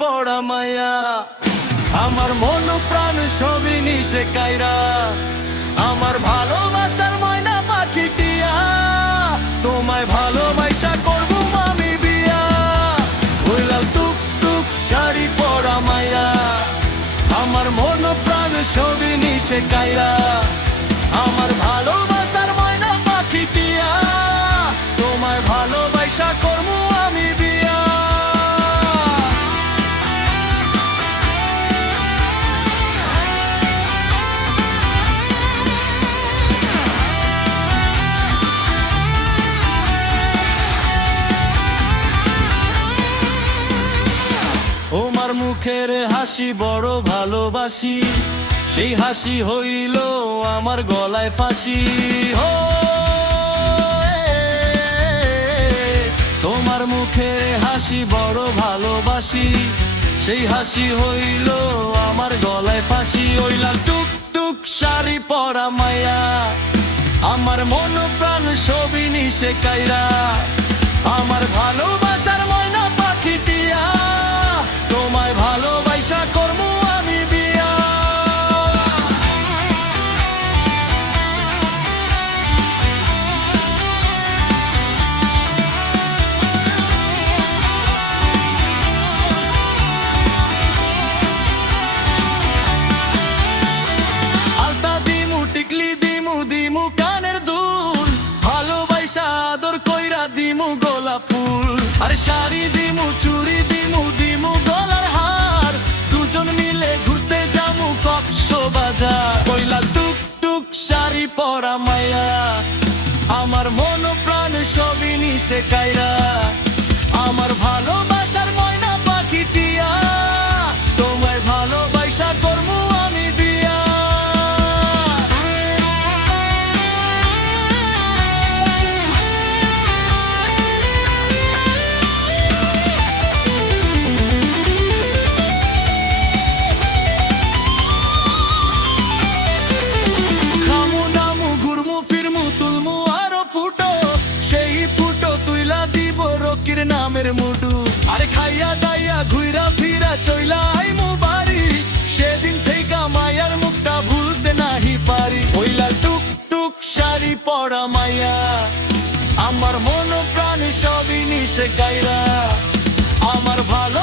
পড়া মায়া, আমার মন প্রাণ সবই নিশে কাইরা, আমার ভালোবাসার ময়না পাখি টিয়া, তোমায় ভালোবাসা করবো আমি বিয়া। ওই লাল টুক টুক শাড়ি পরা মায়া, আমার মন প্রাণ সবই নিশে কাইরা, আমার ভালোবাসার ময়না পাখি টিয়া, তোমায় ভালোবাসা করবো আমি বিয়া। তোমার মুখের হাসি বড় ভালোবাসি, সেই হাসি হইল আমার গলায় ফাঁসি। হো তোমার মুখের হাসি বড় ভালোবাসি, সেই হাসি হইল আমার গলায় ফাঁসি। ওই লাল টুক টুক শাড়ি পরা মায়া, আমার মন প্রাণ সবই নিশে কাইরা, আমার ভালোবাসার ময়না পাখি টিয়া, তোমায় ভালোবাসা করবো আমি বিয়া। আলতা দিমু টিকলি দিমু দিমু কানের দুল, ভালোবাসা আদর কইরা দিমু গোলাপ ফুল, আর শাড়ি দিমু চুড়ি দিমু দিমু গলার হার, দুজন মিলে ঘুরতে যামু কক্সবাজার। ওই লাল টুক টুক শাড়ি পরা মায়া, আমার মন প্রাণ সবই নিশে কাইরা, আমার ভালোবাসার ময়না পাখি টিয়া, তোমায় ভালোবাসা করবো আমি বিয়া। খামু দামু ঘুরমু ফিরমু তুলমু আরো ফুটো, সেই ফুটো তুইলা দিব রকির নামের মুডু, আরে খাইয়া দাইয়া ঘুইরা ফিরা চইলা আইমু বাড়ি, সেদিন থেকে মায়ার মুখটা ভুলতে নাহি পারি। ওই লাল টুক টুক শাড়ি পরা মায়া, আমার মন প্রাণ সবই নিশে কাইরা, আমার ভালো